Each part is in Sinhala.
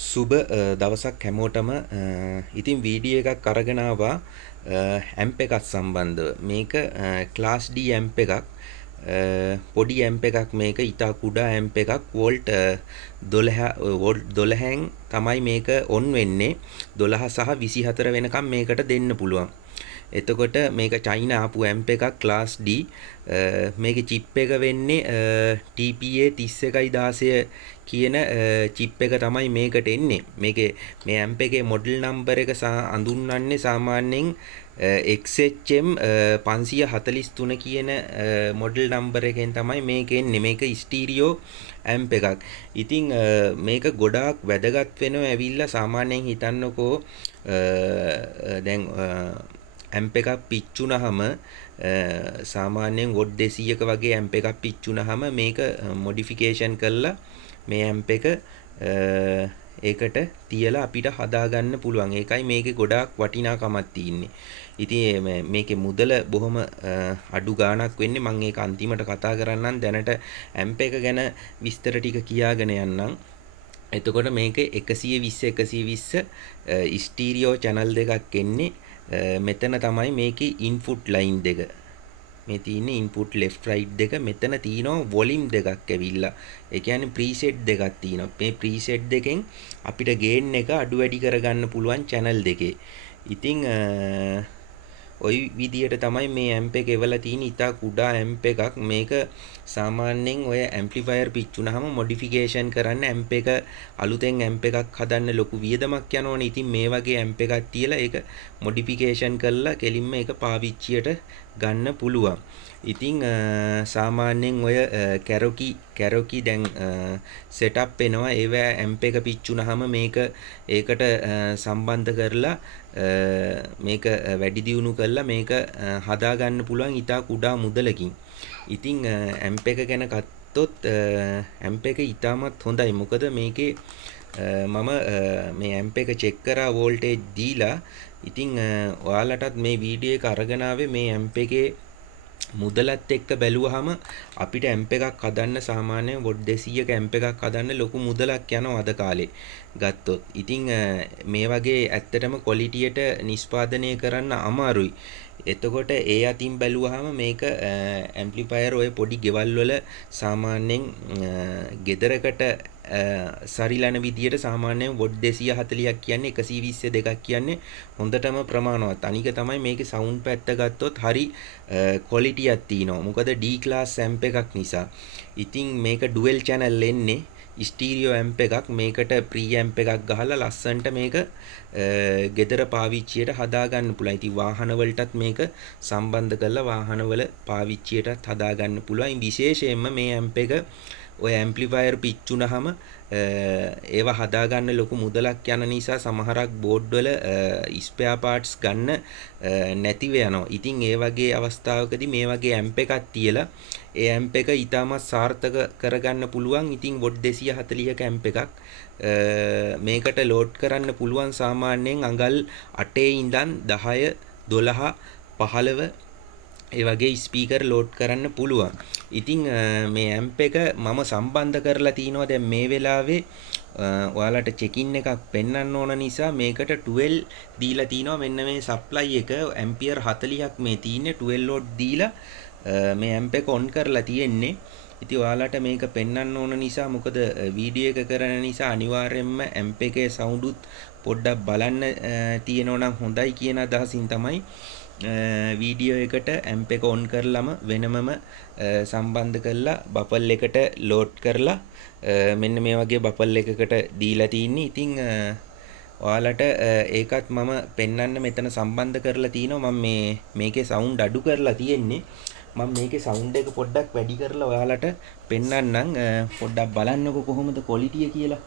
සුබ දවසක් හැමෝටම ඉතින් වීඩියෝ එකක් අරගෙන ආවා ඇම්ප් එකක් සම්බන්ධව මේක ක්ලාස් D ඇම්ප් එකක් පොඩි ඇම්ප් එකක් මේක ඉතා කුඩා ඇම්ප් එකක් වෝල්ට් 12න් තමයි මේක ඔන් වෙන්නේ 12 සහ 24 වෙනකම් මේකට දෙන්න පුළුවන්. එතකොට මේක චයිනා ආපු ඇම්ප් එකක් ක්ලාස් D මේකේ චිප් එක වෙන්නේ TPA 3116 කියන චිප් එක තමයි මේකට එන්නේ. මේකේ මේ ඇම්ප් එකේ මොඩල් නම්බර් එක අඳුන්වන්නේ සාමාන්‍යයෙන් XHM 543 කියන මොඩල් නම්බර් එකෙන් තමයි මේක එන්නේ. මේක ස්ටීරියෝ ඇම්ප් එකක්. ඉතින් මේක ගොඩාක් වැදගත් වෙනවා ඇවිල්ලා සාමාන්‍යයෙන් හිතන්නකෝ දැන් ඇම්ප් එකක් පිච්චුනහම සාමාන්‍යයෙන් වොට් 200ක වගේ ඇම්ප් එකක් පිච්චුනහම මේක මොඩිෆිකේෂන් කරලා මේ ඇම්ප් එක ඒකට තියලා අපිට හදාගන්න පුළුවන්. ඒකයි මේකේ ගොඩාක් වටිනාකමක් තියෙන්නේ. ඉතින් මේකේ මුදල බොහොම අඩු ගාණක් වෙන්නේ. මම ඒක අන්තිමට කතා කරන්නම්. දැනට ඇම්ප් එක ගැන විස්තර ටික කියාගෙන යන්නම්. එතකොට මේකේ 120 ස්ටීරියෝ channel දෙකක් එන්නේ. මෙතන තමයි මේකේ ඉන්පුට් ලයින් දෙක. මේ තියෙන්නේ ඉන්පුට් left right දෙක. මෙතන තියෙනවා වොලියුම් දෙකක් ඇවිල්ලා. ඒ කියන්නේ ප්‍රීසෙට් දෙකක් තියෙනවා. මේ ප්‍රීසෙට් දෙකෙන් අපිට ගේන් එක අඩු වැඩි කරගන්න පුළුවන් channel දෙකේ. ඉතින් ওই විදියට තමයි මේ ඇම්ප් එක එවලා තියෙන ඉතා කුඩා ඇම්ප් එකක්. මේක සාමාන්‍යයෙන් ඔය ඇම්ප්ලිෆයර් පිච්චුනහම මොඩිෆිකේෂන් කරන්න ඇම්ප් එක අලුතෙන් ඇම්ප් එකක් හදන්න ලොකු වියදමක් යනවනේ. ඉතින් මේ වගේ ඇම්ප් එකක් තියලා ඒක මොඩිෆිකේෂන් කරලා කෙලින්ම ඒක පාවිච්චියට ගන්න පුළුවන්. ඉතින් සාමාන්‍යයෙන් ඔය කැරොකි දැන් සෙටප් වෙනවා. ඒවා ඇම්ප් එක පිච්චුනහම මේක ඒකට සම්බන්ධ කරලා මේක වැඩි දියුණු කරලා මේක හදා ගන්න පුළුවන් ඉතා කුඩා මුදලකින්. ඉතින් ඇම්ප් එක ගැන ගත්තොත් ඇම්ප් එක ඉතාමත් හොඳයි. මොකද මේකේ මම මේ ඇම්ප් එක චෙක් කරා වෝල්ටේජ් දීලා. ඉතින් ඔයාලටත් මේ වීඩියෝ එක අරගෙන ආවේ මේ ඇම්ප් එකේ මුදලත් එක්ක බැලුවහම අපිට ඇම්ප් එකක් හදන්න සාමාන්‍යයෙන් වොට් 200ක ඇම්ප් එකක් හදන්න ලොකු මුදලක් යනවා අද කාලේ ගත්තොත්. ඉතින් මේ වගේ ඇත්තටම ක්වොලිටියට නිෂ්පාදනය කරන්න අමාරුයි. එතකොට ඒ අතින් බැලුවහම මේක ඇම්ප්ලිෆයර් ඔය පොඩි ගෙවල් වල සාමාන්‍යයෙන් ගෙදරකට සරිලන විදියට සාමාන්‍යයෙන් වොට් 240ක් කියන්නේ 120 දෙකක් කියන්නේ හොඳටම ප්‍රමාණවත්. අනික තමයි මේකේ සවුන්ඩ් පැත්ත ගත්තොත් හරි ක්වොලිටියක් තියෙනවා. මොකද D ක්ලාස් ඇම්ප් එකක් නිසා. ඉතින් මේක ඩුවල් channel එන්නේ ස්ටීරියෝ ඇම්ප් එකක්. මේකට ප්‍රී ඇම්ප් එකක් ගහලා ලස්සන්ට මේක ගෙදර පාවිච්චියට හදා ගන්න පුළුවන්. ඉතින් වාහන වලටත් මේක සම්බන්ධ කරලා වාහනවල පාවිච්චියටත් හදා ගන්න පුළුවන්. විශේෂයෙන්ම මේ ඇම්ප් එක ඔය ඇම්ප්ලිෆයර් පිච්චුනහම ඒවා හදාගන්න ලොකු මුදලක් යන නිසා සමහරක් බෝඩ් වල ස්පෙයා පාර්ට්ස් ගන්න නැතිව යනවා. ඉතින් ඒ වගේ අවස්ථාවකදී මේ වගේ ඇම්ප් එකක් තියලා ඒ ඇම්ප් එක ඊටමත් සාර්ථක කරගන්න පුළුවන්. ඉතින් වොට් 240ක ඇම්ප් එකක් මේකට ලෝඩ් කරන්න පුළුවන් සාමාන්‍යයෙන් අඟල් 8 ඉඳන් 10 12 15 ඒ වගේ ස්පීකර් ලෝඩ් කරන්න පුළුවන්. ඉතින් මේ ඇම්ප් එක මම සම්බන්ධ කරලා තිනවා දැන් මේ වෙලාවේ ඔයාලට චෙකින් එකක් පෙන්වන්න ඕන නිසා මේකට 12 දීලා තිනවා. මෙන්න මේ සප්ලයි එක ඇම්පියර් 40ක් මේ තියෙන්නේ 12 ලෝඩ් දීලා මේ ඇම්ප් එක ඔන් කරලා තියෙන්නේ. ඉතින් ඔයාලට මේක පෙන්වන්න ඕන නිසා මොකද වීඩියෝ එක කරන නිසා අනිවාර්යයෙන්ම ඇම්ප් එකේ සවුන්ඩ් උත් පොඩ්ඩක් බලන්න තියෙනවා නම් හොඳයි කියන අදහසින් තමයි වීඩියෝ එකට ඇම්ප් එක ඔන් කරලම වෙනමම සම්බන්ධ කරලා බෆල් එකට ලෝඩ් කරලා මෙන්න මේ වගේ බෆල් එකකට දීලා තින්නේ. ඉතින් ඔයාලට ඒකත් මම පෙන්වන්න මෙතන සම්බන්ධ කරලා තිනවා. මම මේකේ සවුන්ඩ් අඩු කරලා තියෙන්නේ. මම මේකේ සවුන්ඩ් එක පොඩ්ඩක් වැඩි කරලා ඔයාලට පෙන්වන්නම්. පොඩ්ඩක් බලන්නකෝ කොහොමද ක්වොලිටිය කියලා.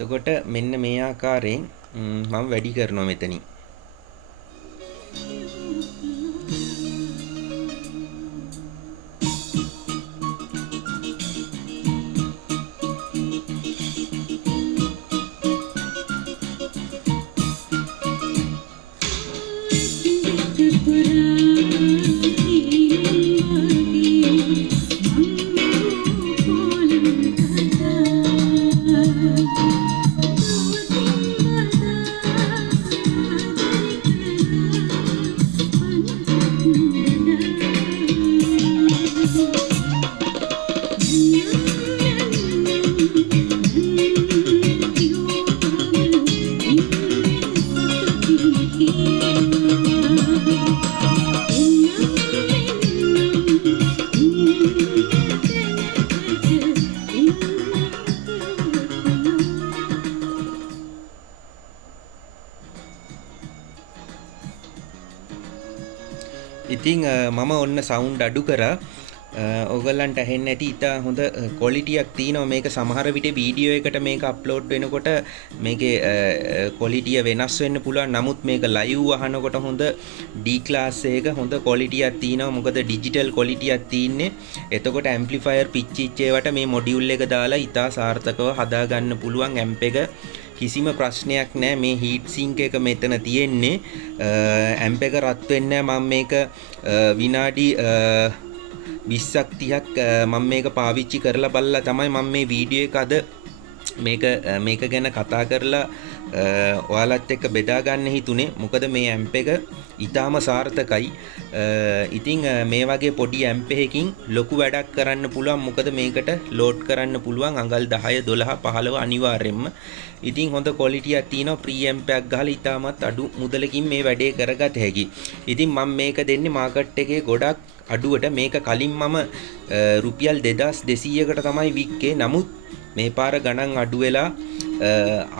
එතකොට මෙන්න මේ ආකාරයෙන් මම වැඩි කරනවා මෙතනින්. ඉතින් මම ඔන්න සවුන්ඩ් අඩු කරා. ඔයගලන්ට ඇහෙන්නේ නැති ඉතා හොඳ ක්වොලිටියක් තියෙනවා. මේක සමහර විට වීඩියෝ එකට මේක අප්ලෝඩ් වෙනකොට මේකේ ක්වොලිටිය වෙනස් වෙන්න පුළුවන්. නමුත් මේක ලයිව් අහනකොට හොඳ D ක්ලාස් එක හොඳ ක්වොලිටියක් තියෙනවා. මොකද ඩිජිටල් ක්වොලිටියක් තියෙන්නේ. එතකොට ඇම්ප්ලිෆයර් පිච් ඒවට මේ මොඩියුල් එක දාලා ඉතා සාර්ථකව හදා ගන්න පුළුවන් ඇම්ප් එක. කිසිම ප්‍රශ්නයක් නැහැ. මේ හීට් සිංක් එක මෙතන තියෙන්නේ. ඇම්ප් එක රත් වෙන්නේ නැහැ. මම මේක විනාඩි 20ක් 30ක් මම මේක පාවිච්චි කරලා බලලා තමයි මම මේ වීඩියෝ එක අද මේක ගැන කතා කරලා ඔයාලත් එක්ක බෙදා ගන්න හිතුනේ. මොකද මේ ඇම්ප් එක ඊටාම සාර්ථකයි. ඉතින් මේ වගේ පොඩි ඇම්ප් එකකින් ලොකු වැඩක් කරන්න පුළුවන්. මොකද මේකට ලෝඩ් කරන්න පුළුවන් අඟල් 10 12 15 අනිවාර්යෙන්ම. ඉතින් හොඳ ක්වොලිටියක් තියෙනවා. ප්‍රී ඇම්ප් එකක් ගහලා ඊටමත් අඩු මුදලකින් මේ වැඩේ කරගත හැකි. ඉතින් මම මේක දෙන්නේ මාකට් එකේ ගොඩක් අඩුවට. මේක කලින් මම රුපියල් 2200කට තමයි වික්කේ. නමුත් මේ පාර ගණන් අඩු වෙලා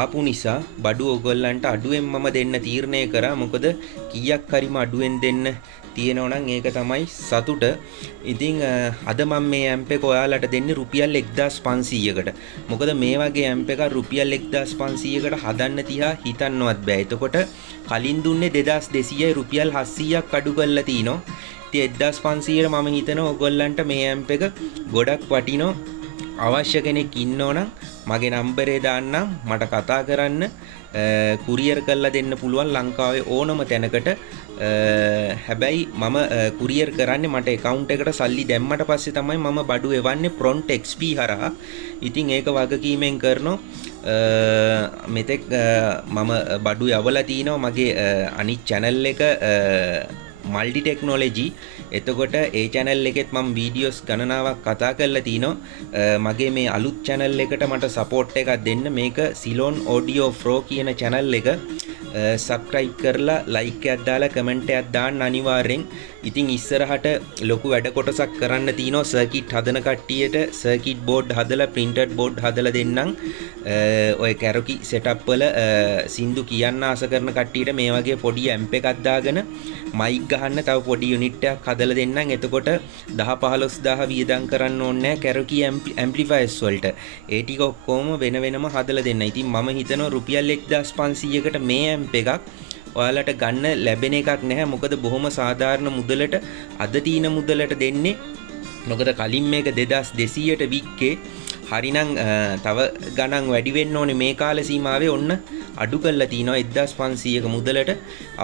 ආපු නිසා බඩු ඔයගොල්ලන්ට අඩුවෙන් මම දෙන්න තීරණය කරා. මොකද කීයක් හරිම අඩුවෙන් දෙන්න තියෙනවා නම් ඒක තමයි සතුට. ඉතින් අද මම මේ ඇම්ප් එක ඔයාලට දෙන්නේ රුපියල් 1500කට. මොකද මේ වගේ ඇම්ප් එකක් රුපියල් 1500කට හදන්න තියා හිතන්නවත් බෑ. එතකොට කලින් දුන්නේ 2200යි රුපියල් 700ක් අඩු කරලා තිනවා. ඉතින් 1500ට මම හිතනවා ඔයගොල්ලන්ට මේ ඇම්ප් එක ගොඩක් වටිනවා. අවශ්‍ය කෙනෙක් ඉන්නවනම් මගේ නම්බරේ දාන්නම්, මට කතා කරන්න. කුරියර් කරලා දෙන්න පුළුවන් ලංකාවේ ඕනම තැනකට. හැබැයි මම කුරියර් කරන්නේ මට account එකට සල්ලි දැම්මට පස්සේ තමයි මම බඩු එවන්නේ Pront XP හරහා. ඉතින් ඒක වගකීමෙන් කරනවා. මෙතෙක් මම බඩු යවලා තිනවා මගේ අනිත් channel එක මල්ටි ටෙක්නොලොජි. එතකොට ඒ channel එකෙත් මම වීඩියෝස් ගණනාවක් කතා කරලා තිනවා. මගේ මේ අලුත් channel එකට මට support එකක් දෙන්න. මේක Ceylon Audio Pro කියන channel එක. subscribe කරලා like එකක් දාලා comment එකක් දාන්න අනිවාර්යෙන්. ඉතින් ඉස්සරහට ලොකු වැඩ කොටසක් කරන්න තිනවා. circuit හදන කට්ටියට circuit board හදලා printed board හදලා දෙන්නම්. ඔය karaoke setup වල සින්දු කියන්න ආස කරන කට්ටියට මේ වගේ පොඩි amp එකක් දාගෙන mic ගහන්න තව පොඩි unit එකක් හදලා දෙන්නම්. එතකොට 10-15000 වියදම් කරන්න ඕනේ නැහැ karaoke amplifiers වලට. ඒ ටික ඔක්කොම වෙන වෙනම හදලා දෙන්න. ඉතින් මම හිතනවා රුපියල් 1500කට මේ amp එකක් ඔයාලට ගන්න ලැබෙන එකක් නැහැ. මොකද බොහොම සාධාරණ මුදලට අද තියෙන මුදලට දෙන්නේ. මොකද කලින් මේක 2200ට වික්කේ. හරිනම් තව ගණන් වැඩි වෙන්න ඕනේ මේ කාල සීමාවේ. ඔන්න අඩු කරලා තිනවා 1500ක මුදලට.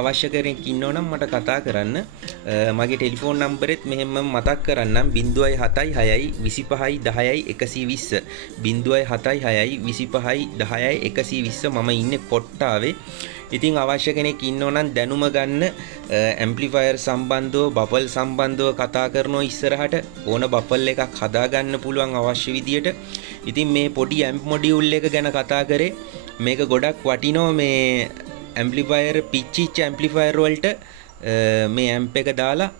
අවශ්‍ය කෙනෙක් ඉන්නවනම් මට කතා කරන්න. මගේ ටෙලිෆෝන් නම්බරෙත් මෙහෙම මතක් කරන්නම් 076 25 10 120 076 25 10 120. මම ඉන්නේ කොට්ටාවේ. ඉතින් අවශ්‍ය කෙනෙක් ඉන්නවනම් දැනුම ගන්න ඇම්ප්ලිෆයර් සම්බන්ධව බෆල් සම්බන්ධව කතා කරනවා. ඉස්සරහට ඕන බෆල් එකක් හදා ගන්න පුළුවන් අවශ්‍ය විදියට. ඉතින් මේ පොඩි ඇම්ප් මොඩියුල් එක ගැන කතා කරේ. මේක ගොඩක් වටිනවා. මේ ඇම්ප්ලිෆයර් පිච්චිච්ච ඇම්ප්ලිෆයර් වලට මේ ඇම්ප් එක දාලා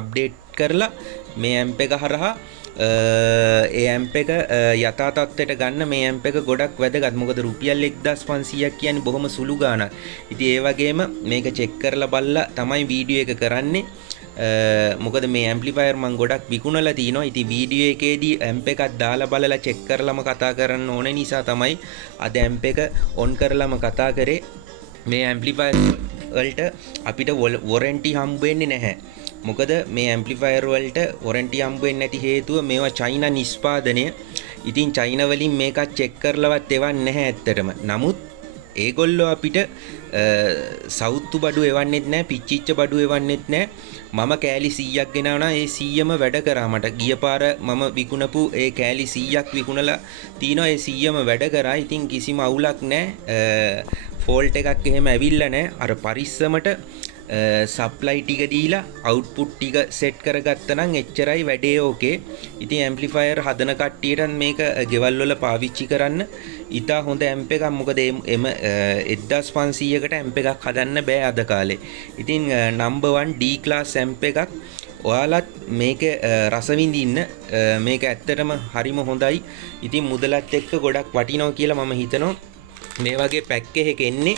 අප්ඩේට් කරලා මේ ඇම්ප් එක හරහා ඒ ඇම්ප් එක යථා තත්ත්වයට ගන්න මේ ඇම්ප් එක ගොඩක් වැදගත්. මොකද රුපියල් 1500ක් කියන්නේ බොහොම සුළු ගාණක්. ඉතින් ඒ වගේම මේක චෙක් කරලා බලලා තමයි වීඩියෝ එක කරන්නේ. මොකද මේ ඇම්ප්ලිෆයර් මම ගොඩක් විකුණලා තිනවා. ඉතින් වීඩියෝ එකේදී ඇම්ප් එකක් දාලා බලලා චෙක් කරලාම කතා කරන්න ඕන නිසා තමයි අද ඇම්ප් එක ඔන් කරලාම කතා කරේ. මේ ඇම්ප්ලිෆයර් වලට අපිට වොරන්ටි හම්බ වෙන්නේ නැහැ. මොකද මේ ඇම්ප්ලිෆයර් වලට වොරන්ටි හම්බ වෙන්නේ නැති හේතුව මේවා චයිනා නිෂ්පාදනය. ඉතින් චයිනා වලින් මේක චෙක් කරලවත් එවන්නේ නැහැ ඇත්තටම. නමුත් ඒගොල්ලෝ අපිට සවුත්තු බඩු එවන්නෙත් නැහැ, පිච්චිච්ච බඩු එවන්නෙත් නැහැ. මම කෑලි 100ක් ගෙනාවනා ඒ 100ම වැඩ කරා. මට ගිය පාර මම විකුණපු ඒ කෑලි 100ක් විකුණලා තිනවා. ඒ 100ම වැඩ කරා. ඉතින් කිසිම අවුලක් නැහැ. ෆෝල්ට් එකක් එහෙම ඇවිල්ලා නැහැ. අර පරිස්සමට සප්ලයි ටික දීලා අවුට්පුට් ටික සෙට් කරගත්තා නම් එච්චරයි වැඩේ ඕකේ. ඉතින් ඇම්ප්ලිෆයර් හදන කට්ටියට මේක ගෙවල් වල පාවිච්චි කරන්න ඉතා හොඳ ඇම්ප් එකක්. මොකද එම 1500කට ඇම්ප් එකක් හදන්න බෑ අද කාලේ. ඉතින් නම්බර් 1 D ක්ලාස් ඇම්ප් එකක්. ඔයාලත් මේක රස විඳින්න. මේක ඇත්තටම හරිම හොඳයි. ඉතින් මුදලත් එක්ක ගොඩක් වටිනවා කියලා මම හිතනවා. මේ වගේ පැක් එකක එන්නේ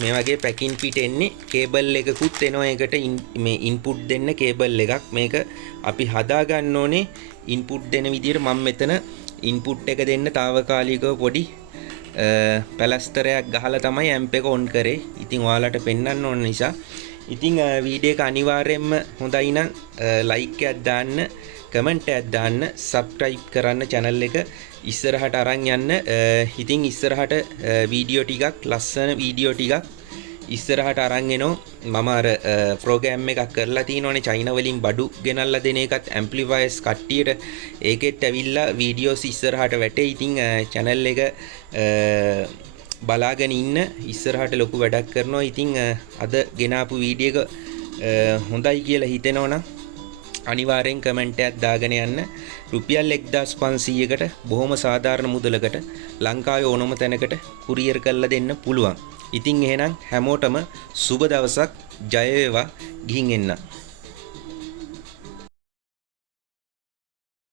මේ වගේ පැකින් පිට එන්නේ කේබල් එකකුත් එනවා ඒකට මේ ඉන්පුට් දෙන්න කේබල් එකක් මේක අපි හදා ගන්න ඕනේ ඉන්පුට් දෙන විදිහට මම මෙතන ඉන්පුට් එක දෙන්න తాවකාලිකව පොඩි පැලස්තරයක් ගහලා තමයි ඇම්ප් එක ඔන් කරේ. ඉතින් ඔයාලට පෙන්වන්න ඕන නිසා ඉතින් වීඩියෝ එක අනිවාර්යයෙන්ම හොඳයි නම් ලයික් එකක් දාන්න, කමෙන්ට් එකක් දාන්න, සබ්ස්ක්‍රයිබ් කරන්න channel එක ඉස්සරහට අරන් යන්න. ඉතින් ඉස්සරහට වීඩියෝ ටිකක් ලස්සන වීඩියෝ ටිකක් ඉස්සරහට අරන් එනවා. මම අර ප්‍රෝග්‍රෑම් එකක් කරලා තියෙනවානේ චයිනා වලින් බඩු ගෙනල්ලා දෙන එකත් ඇම්ප්ලිෆයර්ස් කට්ටියට ඒකෙත් ඇවිල්ලා වීඩියෝස් ඉස්සරහට වැටේ. ඉතින් channel එක බලාගෙන ඉන්න ඉස්සරහට ලොකු වැඩක් කරනවා. ඉතින් අද ගෙනාපු වීඩියෝ එක හොඳයි කියලා හිතෙනවා නම් අනිවාර්යෙන් කමෙන්ට් එකක් දාගෙන යන්න. රුපියල් 1500කට බොහොම සාධාරණ මුදලකට ලංකාවේ ඕනම තැනකට කුරියර් කරලා දෙන්න පුළුවන්. ඉතින් එහෙනම් හැමෝටම සුබ දවසක්, ජය වේවා, ගිහින් එන්න.